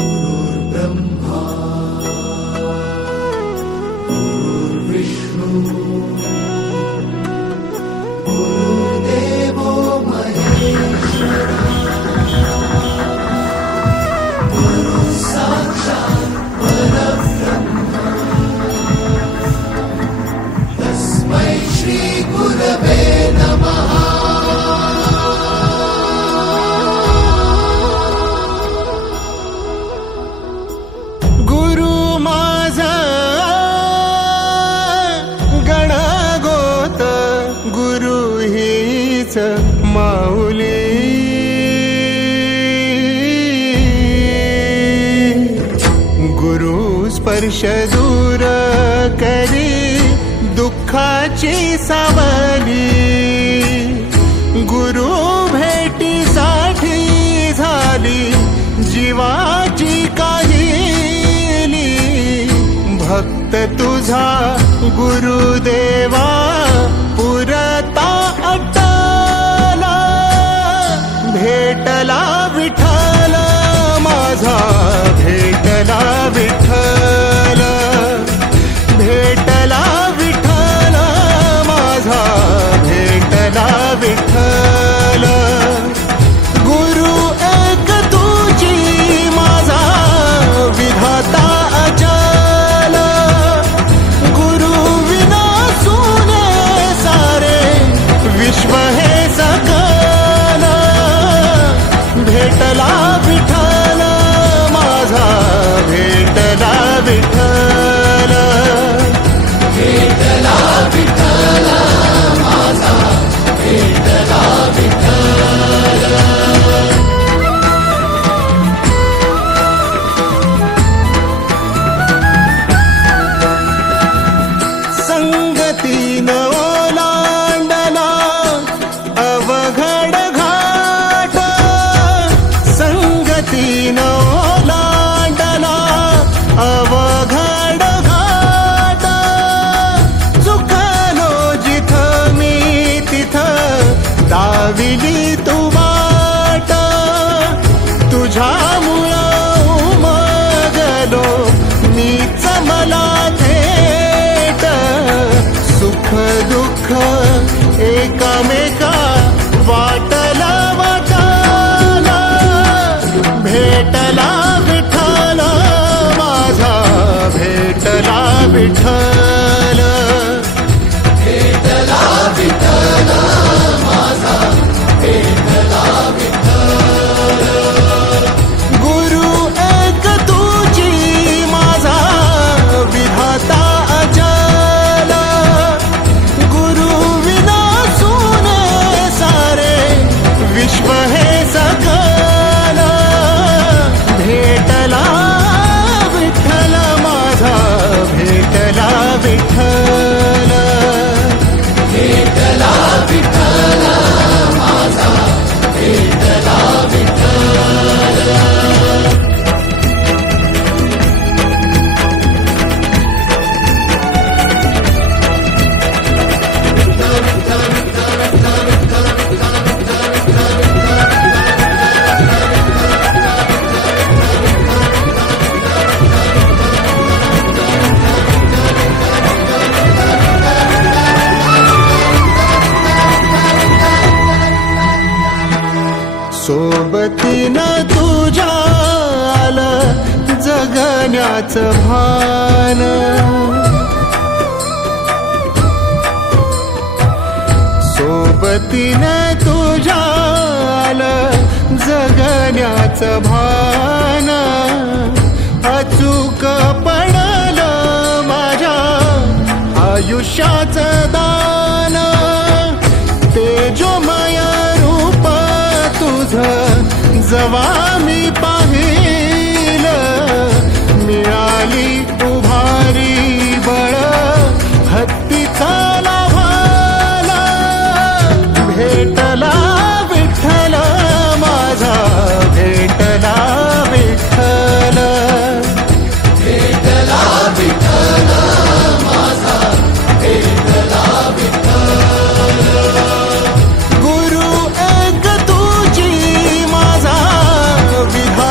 गुरुर्ब्रह्मा गुरुर्विष्णू गुरुर्देवो महेश्वरा गुरुः साक्षात् परब्रह्म तस्मै श्री गुरवे नमः। माऊली गुरु स्पर्श दूर करी दुःखाची सावली गुरु भेटीसाठी झाली जीवाची काहिली भक्त तुझा गुरुदेवा पुरता भेटला विठ्ठल माझा भेटला विठ्ठल भेटला विठ्ठल माझा भेटला विठ्ठल गुरु एक तुझी माझा विधाता अचल गुरु विना सुने सारे विश्व हे सकल भेटला विठ्ठल माझा भेटला विठ्ठल भेटला विठ्ठल माझा भेटला विठ्ठल। संगतीन ओलांडला अवघड घाट संगतीन ओलांडला अवघड घाट चुकलो जिथं मी तिथं दाविली तू वाट तुझ्यामुळं उमगलो मीच मला थेट सुख दुःख एकामेका वाटला वाटाला भेटला विठ्ठल माझा भेटला विठ्ठल भेटला विठ्ठल माझा भेटला विठ्ठल गुरु एक तुझी माझा विधाता अचल गुरु विना सुने सारे विश्व हे सकल भेटला विठ्ठल माझा भेटला विठ्ठल भेटला विठ्ठल माझा भेटला विठ्ठल। सोबतीनं तुझ्या आलं जगण्याचं भान सोबतीनं तुझ्या आलं जगण्याचं भान अचूक पडलं माझ्या आयुष्याचं दान तेजोमय रूप तुझं जवा मी पाहिलं मिळाली उभारी बळ हत्तीचा लाभाला भेटला विठ्ठल माझा भेटला विठ्ठल भेटला विठ्ठल माझा भेटला विठ्ठल गुरु एक तुझी माझा विधा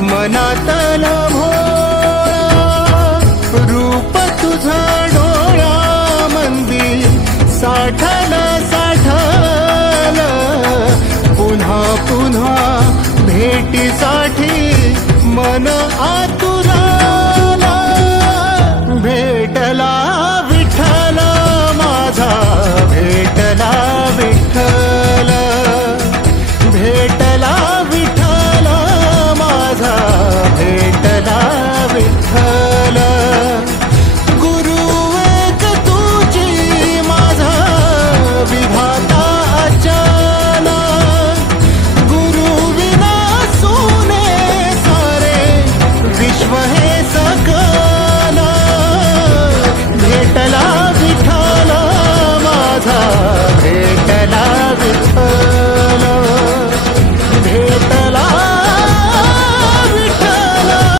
मनातला भोळा रूप तुझं डोळ्यामंदी साठलं पुन्हा पुन्हा भेटीसाठी मन आ